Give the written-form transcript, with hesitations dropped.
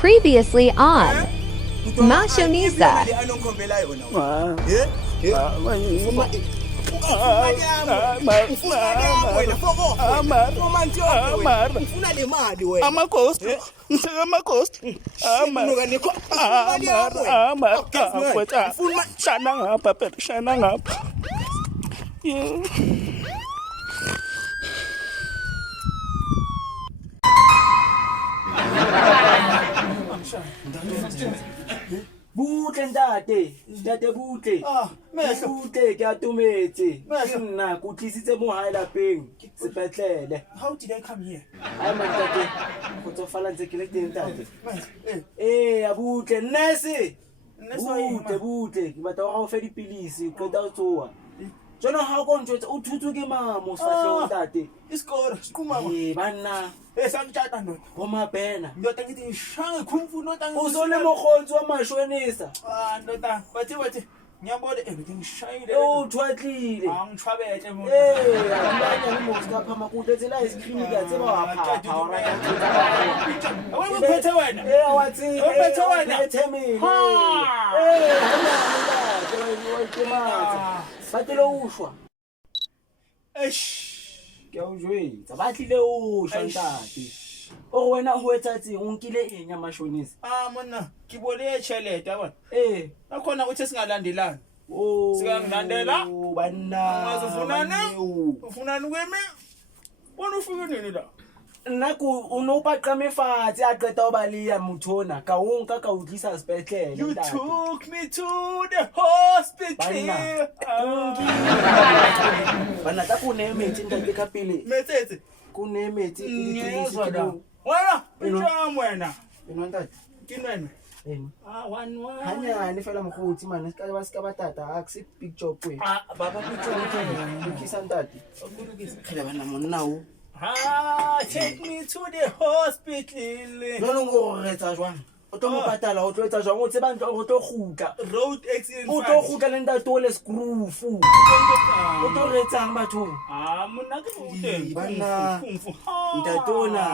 Previously on UMashonisa. Butle ntate butle. Butle ke atumetse. Nna go tlisitse mo hae lapeng sepetlele. How did I come here? Ai mantate go tsofala ntse ke le teng ntate. Ya butle nurse. Butle ke batla go fe dipilisi qeta go tsoa. Jona ha go ntse o thutswe ke mamo sefahleng ntate. Isikoro siqhuma banna sangitshata ndoda go Mabhena. ndoda ngithi ngishange khumfu ndoda Uzole mokhonzi wa mashonisa. ndoda bathi ngiyabona ngithi ngishayile Uthwatlile. angithwabele muntu Abanye ngomska phama kude tsela iskrini ka tseba wa phapha ora ka tsela. wena uphethe wena Wathi uphethe wena ethemini. Batlo ushwa. Ke o jwetsa batlile ushwa ntate. O wena ho etsatseng o nkile eng ya mashonisa? monna ke bole chelete yabona nakhona uthi singalandelani Oh singangilandela banna ngazufunana ufunani kwemi wona ufike nini la nna ko uno paqame fatshe a qeta ho baliya mothona ka o nka ka utlisa sepetlele you took me to the hospital bana ta ko ne metsi ntate ka pele metsetse ko ne metsi ngezwa da wena pitjam wena ntate kinwena one hanyane fela mogotsi mane ba ska batata a se picture kwe baba picture ke kisa ntate khela bana monna o take me to the hospital no go retsa jwang o tlo mo patala o tlo etsa jwang o tseba ntlo o tlo gutla road accident o tlo gutla le ntate o le scroofu o tlo retsang batho monna ke o teng bana ntatona